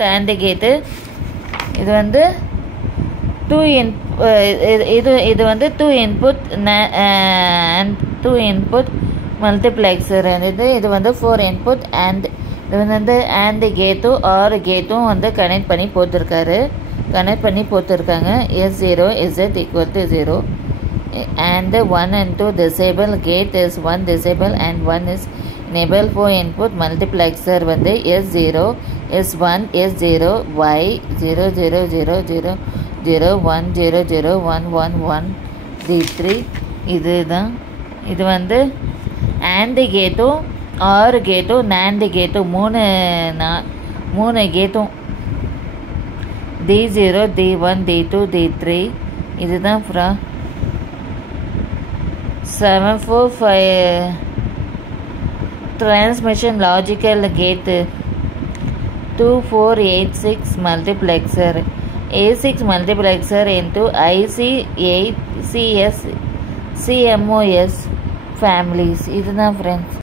AND கேட்டு இது வந்து 2 input and 2 input multiplexer இது வந்து 4 input and இது வந்து AND கேட்டும் OR கேட்டும் வந்து கனெக்ட் பண்ணி போட்டுருக்காங்க S0 is equal to 0 and 1 and 2 disable gate is 1 disable and 1 is enable 4 input multiplexer வந்து S0 S1 S0 Y 0 0 0 0 0 1 0 0 1 1 1 D3 இதுதான் இது வந்து AND கேட்டும் OR கேட்டும் NAND கேட்டும் மூணு கேட்டும் D0 D1 D2 D3 இதுதான் 745 transmission logical gate 2486 multiplexer A6 multiplexer into IC8 CS CMOS families இதுதான் friends